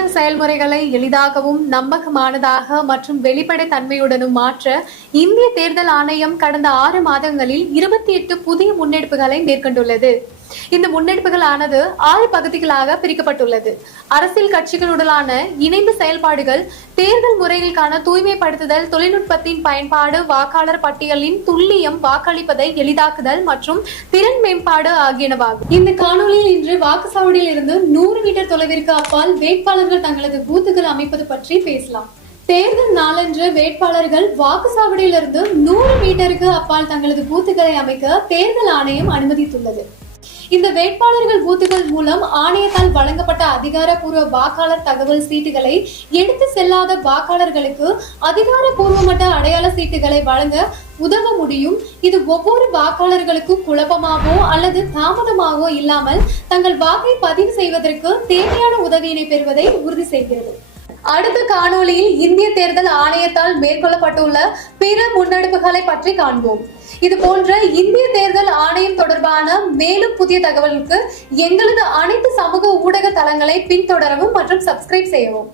தேர்தல் செயல்முறைகளை எளிதாகவும் நம்பகமானதாக மற்றும் வெளிப்படைத்தன்மையுடனும் மாற்ற இந்திய தேர்தல் ஆணையம் கடந்த 6 மாதங்களில் 28 புதிய முன்னெடுப்புகளை மேற்கொண்டுள்ளது. இந்த முன்னெடுப்புகளானது 6 பகுதிகளாக பிரிக்கப்பட்டுள்ளது. அரசியல் கட்சிகளுடனான இணைந்த செயல்பாடுகள், தேர்தல் முறைகளுக்கான தூய்மைப்படுத்துதல், தொழில்நுட்பத்தின் பயன்பாடு, வாக்காளர் பட்டியலின் துல்லியம், வாக்களிப்பதை எளிதாக்குதல் மற்றும் திறன் மேம்பாடு ஆகியனவாகும். இந்த காணொலியில் இன்று வாக்குச்சாவடியில் இருந்து 100 மீட்டர் தொலைவிற்கு அப்பால் வேட்பாளர்கள் தங்களது பூத்துகள் அமைப்பது பற்றி பேசலாம். தேர்தல் நாளன்று வேட்பாளர்கள் வாக்குச்சாவடியிலிருந்து 100 மீட்டருக்கு அப்பால் தங்களது பூத்துகளை அமைக்க தேர்தல் ஆணையம் அனுமதித்துள்ளது. இந்த வேட்பாளர்கள் பூத்துகள் மூலம் ஆணையத்தால் வழங்கப்பட்ட அதிகாரப்பூர்வ வாக்காளர் தகவல் சீட்டுகளை எடுத்து செல்லாத வாக்காளர்களுக்கு அதிகாரப்பூர்வமற்ற அடையாள சீட்டுகளை வழங்க உதவ முடியும். இது ஒவ்வொரு வாக்காளர்களுக்கும் குழப்பமாகவோ அல்லது தாமதமாகவோ இல்லாமல் தங்கள் வாக்கை பதிவு செய்வதற்கு தேவையான உதவியினை பெறுவதை உறுதி செய்கிறது. அடுத்த காணொலியில் இந்திய தேர்தல் ஆணையத்தால் மேற்கொள்ளப்பட்டுள்ள பிற முன்னெடுப்புகளை பற்றி காண்போம். இது போன்ற இந்திய தேர்தல் ஆணையம் தொடர்பான மேலும் புதிய தகவலுக்கு எங்களது அனைத்து சமூக ஊடக தளங்களை பின்தொடரவும் மற்றும் சப்ஸ்கிரைப் செய்யவும்.